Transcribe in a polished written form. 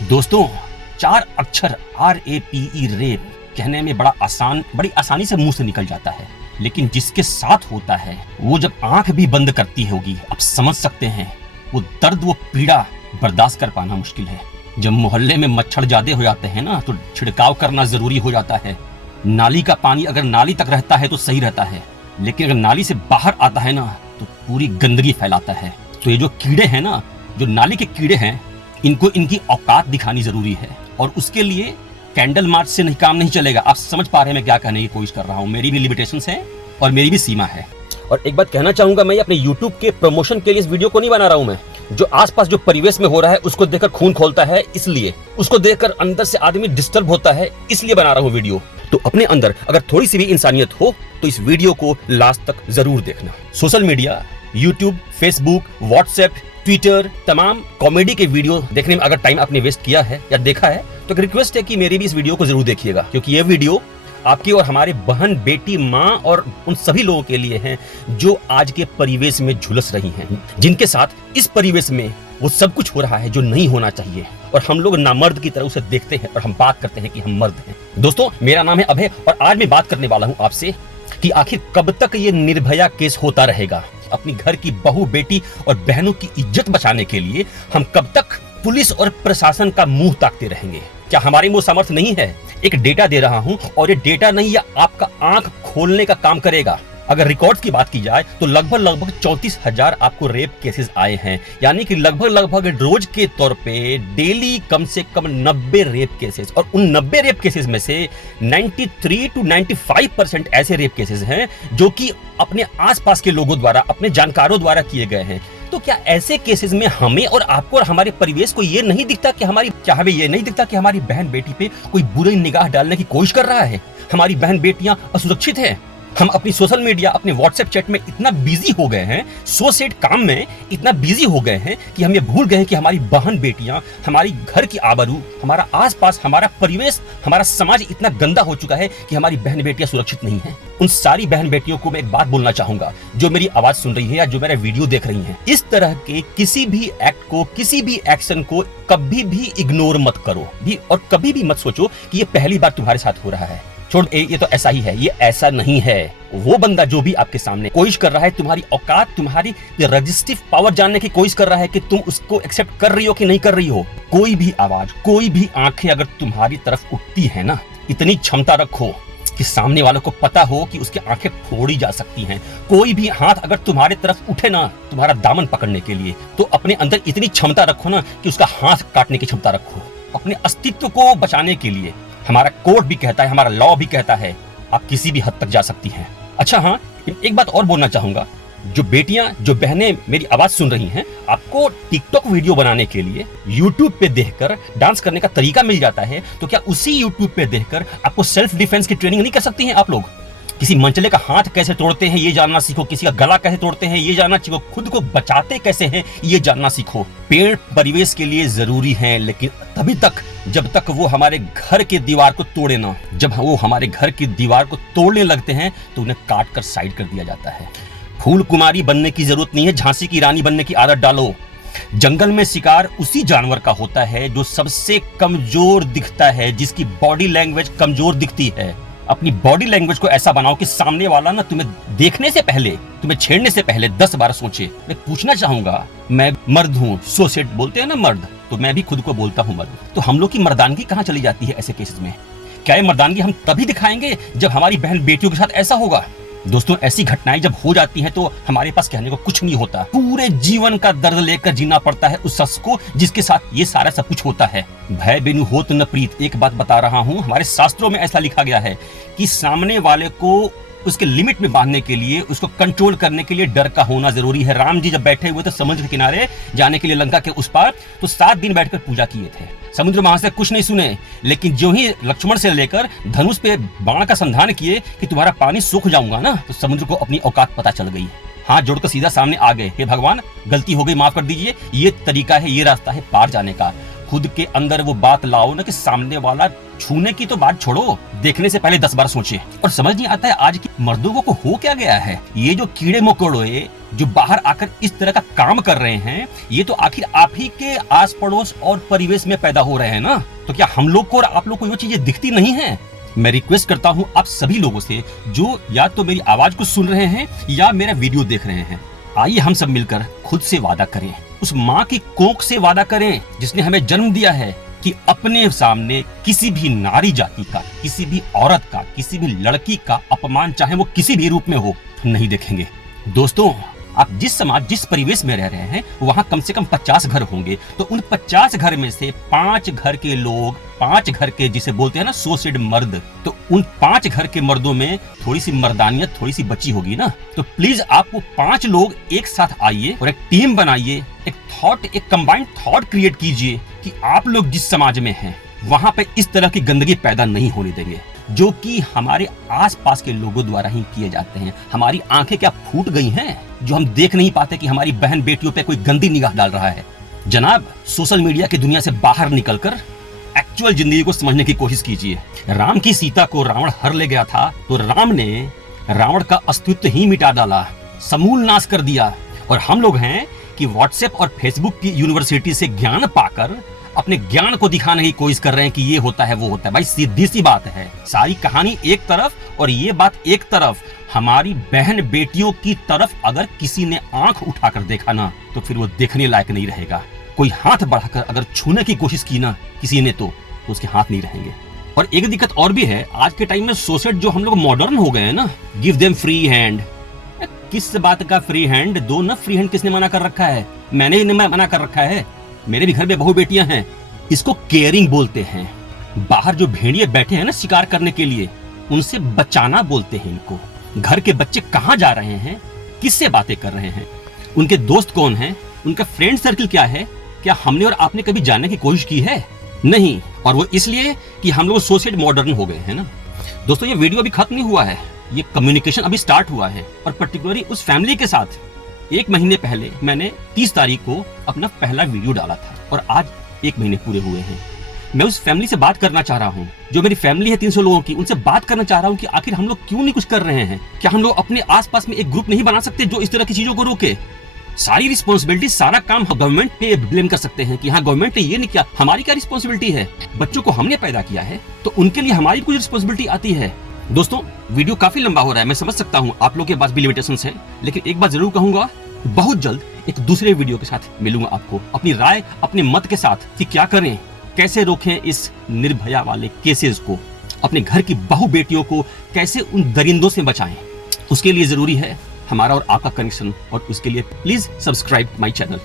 दोस्तों, 4 अक्षर RAPE rape कहने में बड़ी आसानी से मुंह से निकल जाता है, लेकिन जिसके साथ होता है वो जब आंख भी बंद करती होगी, आप समझ सकते हैं वो दर्द, वो पीड़ा बर्दाश्त कर पाना मुश्किल है। जब मोहल्ले में मच्छर ज्यादा हो जाते हैं ना, तो छिड़काव करना जरूरी हो जाता है। नाली का पानी अगर नाली तक रहता है तो सही रहता है, लेकिन अगर नाली से बाहर आता है ना तो पूरी गंदगी फैलाता है। तो ये जो कीड़े हैं ना, जो नाली के कीड़े हैं, इनको इनकी औकात दिखानी जरूरी है, और उसके लिए कैंडल मार्च से नहीं काम नहीं चलेगा। आप समझ पा रहे हैं मैं क्या कहने की कोशिश कर रहा हूँ। मेरी भी लिमिटेशंस हैं और मेरी भी सीमा है। और एक बात कहना चाहूंगा, मैं अपने YouTube के प्रमोशन के लिए इस वीडियो को नहीं बना रहा हूं। मैं जो आसपास जो परिवेश में हो रहा है उसको देखकर खून खोलता है, इसलिए उसको देखकर अंदर से आदमी डिस्टर्ब होता है, इसलिए बना रहा हूं वीडियो। तो अपने अंदर अगर थोड़ी सी भी इंसानियत हो तो इस वीडियो को लास्ट तक जरूर देखना। Social media, YouTube, Facebook, WhatsApp, Twitter, तमाम कॉमेडी के वीडियो देखने में अगर टाइम आपने वेस्ट किया है या देखा है तो रिक्वेस्ट है कि मेरी भी इस वीडियो को जरूर देखिएगा, क्योंकि ये वीडियो आपकी और हमारे बहन, बेटी, माँ और उन सभी लोगों के लिए है जो आज के परिवेश में झुलस रही हैं, जिनके साथ इस परिवेश में वो सब कुछ हो रहा है जो नहीं होना चाहिए, और हम लोग नामर्द की तरह उसे देखते हैं और हम बात करते हैं कि हम मर्द हैं। दोस्तों, मेरा नाम है अभय और आज मैं बात करने वाला हूँ आपसे कि आखिर कब तक ये निर्भया केस होता रहेगा। अपनी घर की बहू, बेटी और बहनों की इज्जत बचाने के लिए हम कब तक पुलिस और प्रशासन का मुंह ताकते रहेंगे? क्या हमारे मुंह सामर्थ्य नहीं है? एक डेटा दे रहा हूं और ये डेटा नहीं, ये आपका आंख खोलने का काम करेगा। अगर रिकॉर्ड्स की बात की जाए तो लगभग 34,000 आपको रेप केसेस आए हैं, यानी कि लगभग रोज के तौर पे डेली कम से कम 90 रेप केसेस, और उन 90 रेप केसेस में से 93 to 95% ऐसे रेप केसेस हैं जो कि अपने आसपास के लोगों द्वारा, अपने जानकारों द्वारा किए गए हैं। तो क्या ऐसे केसेस में हमें और आपको और हमारे परिवेश को ये नहीं दिखता कि हमारी बहन बेटी पे कोई बुरी निगाह डालने की कोशिश कर रहा है? हमारी बहन बेटियां असुरक्षित हैं। हम अपनी सोशल मीडिया, अपने व्हाट्सएप चैट में इतना बिजी हो गए हैं, सो सेट काम में इतना बिजी हो गए हैं कि हम ये भूल गए हैं कि हमारी बहन बेटियां, हमारी घर की आबरू, हमारा आसपास, हमारा परिवेश, हमारा समाज इतना गंदा हो चुका है कि हमारी बहन बेटियां सुरक्षित नहीं हैं। उन सारी बहन बेटियों को मैं एक बात बोलना चाहूंगा जो मेरी आवाज सुन रही है या जो मेरा वीडियो देख रही है, इस तरह के किसी भी एक्ट को, किसी भी एक्शन को कभी भी इग्नोर मत करो भी, और कभी भी मत सोचो कि ये पहली बार तुम्हारे साथ हो रहा है। छोड़, ये तो ऐसा ही है। ये ऐसा नहीं है। वो बंदा जो भी आपके सामने कोशिश कर रहा है, तुम्हारी औकात, तुम्हारी रजिस्ट्रिव पावर जानने की कोशिश कर रहा है कि तुम उसको एक्सेप्ट कर रही हो कि नहीं कर रही हो। कोई भी आवाज, कोई भी आंखें अगर तुम्हारी तरफ उठती है ना, इतनी क्षमता रखो कि सामने वालों को पता हो कि उसकी आंखें फोड़ी जा सकती हैं। कोई भी हाथ अगर तुम्हारे तरफ उठे ना, तुम्हारा दामन पकड़ने के लिए, तो अपने अंदर इतनी क्षमता रखो ना कि उसका हाथ काटने की क्षमता रखो। अपने अस्तित्व को बचाने के लिए हमारा कोर्ट भी कहता है, हमारा लॉ भी कहता है, आप किसी भी हद तक जा सकती हैं। अच्छा हाँ, एक बात और बोलना चाहूंगा, जो बेटियां, जो बहनें मेरी आवाज सुन रही हैं, आपको टिकटॉक वीडियो बनाने के लिए YouTube पे देखकर डांस करने का तरीका मिल जाता है, तो क्या उसी YouTube पे देखकर आपको सेल्फ डिफेंस की ट्रेनिंग नहीं कर सकती हैं आप लोग? किसी मंचले का हाथ कैसे तोड़ते हैं ये जानना सीखो, किसी का गला कैसे तोड़ते हैं ये जानना सीखो, खुद को बचाते कैसे हैं ये जानना सीखो। पेड़ परिवेश के लिए जरूरी हैं, लेकिन तभी तक जब तक वो हमारे घर की दीवार को तोड़े ना। जब वो हमारे घर की दीवार को तोड़ने लगते हैं तो उन्हें काट कर साइड कर दिया जाता है। फूल कुमारी बनने की जरूरत नहीं है, झांसी की रानी बनने की आदत डालो। जंगल में शिकार उसी जानवर का होता है जो सबसे कमजोर दिखता है, जिसकी बॉडी लैंग्वेज कमजोर दिखती है। अपनी बॉडी लैंग्वेज को ऐसा बनाओ कि सामने वाला ना तुम्हें देखने से पहले, तुम्हें छेड़ने से पहले 10 बार सोचे। मैं पूछना चाहूंगा, मैं मर्द हूँ, सो सेट बोलते हैं ना मर्द, तो मैं भी खुद को बोलता हूँ मर्द। तो हम लोग की मर्दानगी कहाँ चली जाती है ऐसे केसेस में? क्या ये मर्दानगी हम तभी दिखाएंगे जब हमारी बहन बेटियों के साथ ऐसा होगा? दोस्तों, ऐसी घटनाएं जब हो जाती हैं तो हमारे पास कहने को कुछ नहीं होता। पूरे जीवन का दर्द लेकर जीना पड़ता है उस शख्स को जिसके साथ ये सारा सब कुछ होता है। भय बिनु होत न प्रीत। एक बात बता रहा हूं, हमारे शास्त्रों में ऐसा लिखा गया है कि सामने वाले को उसके लिमिट में बांधने के लिए, उसको कंट्रोल करने के लिए डर का होना जरूरी है। राम जी जब बैठे हुए थे समुद्र के किनारे जाने के लिए लंका के उस पार, तो 7 दिन बैठकर पूजा किए थे। समुद्र वहां से कुछ नहीं सुने, लेकिन जो ही लक्ष्मण से लेकर धनुष पे बाण का संधान किए कि तुम्हारा पानी सूख जाऊंगा ना, तो समुद्र को अपनी औकात पता चल गई। हाथ जोड़कर सीधा सामने आ गए, हे भगवान गलती हो गई, माफ कर दीजिए। ये तरीका है, ये रास्ता है पार जाने का। खुद के अंदर वो बात लाओ ना कि सामने वाला, छूने की तो बात छोड़ो, देखने से पहले 10 बार सोचे। और समझ नहीं आता है आज के मर्दों को हो क्या गया है। ये जो कीड़े मकोड़े जो बाहर आकर इस तरह का काम कर रहे हैं, ये तो आखिर आप ही के आस पड़ोस और परिवेश में पैदा हो रहे हैं ना। तो क्या हम लोग को और आप लोग को ये चीजें दिखती नहीं है? मैं रिक्वेस्ट करता हूं आप सभी लोगों से जो या तो मेरी आवाज को सुन रहे हैं या मेरा वीडियो देख रहे हैं, आइए हम सब मिलकर खुद से वादा करें, उस माँ की कोख से वादा करें जिसने हमें जन्म दिया है कि अपने सामने किसी भी नारी जाति का, किसी भी औरत का, किसी भी लड़की का अपमान, चाहे वो किसी भी रूप में हो, नहीं देखेंगे। दोस्तों, आप जिस समाज, जिस परिवेश में रह रहे हैं, वहां कम से कम 50 घर होंगे। तो उन 50 घर में से 5 घर के लोग, 5 घर के जिसे बोलते हैं ना सोसेड मर्द, तो उन 5 घर के मर्दों में थोड़ी सी मर्दानियत थोड़ी सी बची होगी ना। तो प्लीज आप वो 5 लोग एक साथ आइए और एक टीम बनाइए, एक कंबाइंड थॉट क्रिएट कीजिए कि आप लोग जिस समाज में हैं वहां पे इस तरह की गंदगी पैदा नहीं होने देंगे, जो कि हमारे आसपास के लोगों द्वारा ही किए जाते हैं। हमारी आंखें क्या फूट गई हैं जो हम देख नहीं पाते कि हमारी बहन बेटियों पे कोई गंदी निगाह डाल रहा है? जनाब, सोशल मीडिया की दुनिया से बाहर निकलकर एक्चुअल जिंदगी को समझने की कोशिश कीजिए। राम की सीता को रावण हर ले गया था तो राम ने रावण का अस्तित्व ही मिटा डाला, समूल नाश कर दिया। और हम लोग हैं कि व्हाट्सएप और फेसबुक की यूनिवर्सिटी से ज्ञान पाकर अपने ज्ञान को दिखाने की कोशिश कर रहे हैं कि ये होता है वो होता है। भाई सीधी सी बात है, सारी कहानी एक तरफ और ये बात एक तरफ। हमारी बहन बेटियों की तरफ अगर किसी ने आंख उठाकर देखा ना तो फिर वो देखने लायक नहीं रहेगा। कोई हाथ बढ़ाकर अगर छूने की कोशिश की ना किसी ने तो उसके हाथ नहीं रहेंगे। और एक दिक्कत और भी है, आज के टाइम में सोसाइटी जो हम लोग मॉडर्न हो गए हैं ना, गिव देम फ्री हैंड। किस बात का फ्री हैंड? दो ना फ्री हैंड किसने मना कर रखा है? मैंने ही मना कर रखा है। मेरे भी घर में बहु बेटियां हैं। इसको केयरिंग बोलते हैं। बाहर जो भेड़िए बैठे हैं ना शिकार करने के लिए, उनसे बचाना बोलते हैं इनको। घर के बच्चे कहाँ जा रहे हैं, किससे बातें कर रहे हैं, उनके दोस्त कौन हैं, उनका फ्रेंड सर्कल क्या है, क्या हमने और आपने कभी जानने की कोशिश की है? नहीं। और वो इसलिए कि हम लोग सोसाइटी मॉडर्न हो गए हैं ना। दोस्तों, ये वीडियो अभी खत्म नहीं हुआ है, ये कम्युनिकेशन अभी स्टार्ट हुआ है। और पर्टिकुलरली उस फैमिली के साथ 1 महीने पहले मैंने 30 तारीख को अपना पहला वीडियो डाला था और आज 1 महीने पूरे हुए हैं। मैं उस फैमिली से बात करना चाह रहा हूँ, जो मेरी फैमिली है 300 लोगों की, उनसे बात करना चाह रहा हूँ कि आखिर हम लोग क्यों नहीं कुछ कर रहे हैं। क्या हम लोग अपने आसपास में एक ग्रुप नहीं बना सकते जो इस तरह की चीजों को रोके? सारी रिस्पॉन्सिबिलिटी, सारा काम गवर्नमेंट पे ब्लेम कर सकते हैं कि हाँ गवर्नमेंट ने ये नहीं किया। हमारी क्या रिस्पॉन्सिबिलिटी है? बच्चों को हमने पैदा किया है तो उनके लिए हमारी कुछ रिस्पॉन्सिबिलिटी आती है। दोस्तों, वीडियो काफी लंबा हो रहा है, मैं समझ सकता हूँ आप लोग के पास भी लिमिटेशंस हैं, लेकिन एक बात जरूर कहूंगा, बहुत जल्द एक दूसरे वीडियो के साथ मिलूंगा आपको, अपनी राय, अपने मत के साथ कि क्या करें, कैसे रोकें इस निर्भया वाले केसेस को, अपने घर की बहु बेटियों को कैसे उन दरिंदों से बचाएं। उसके लिए जरूरी है हमारा और आपका कनेक्शन, और उसके लिए प्लीज सब्सक्राइब माय चैनल।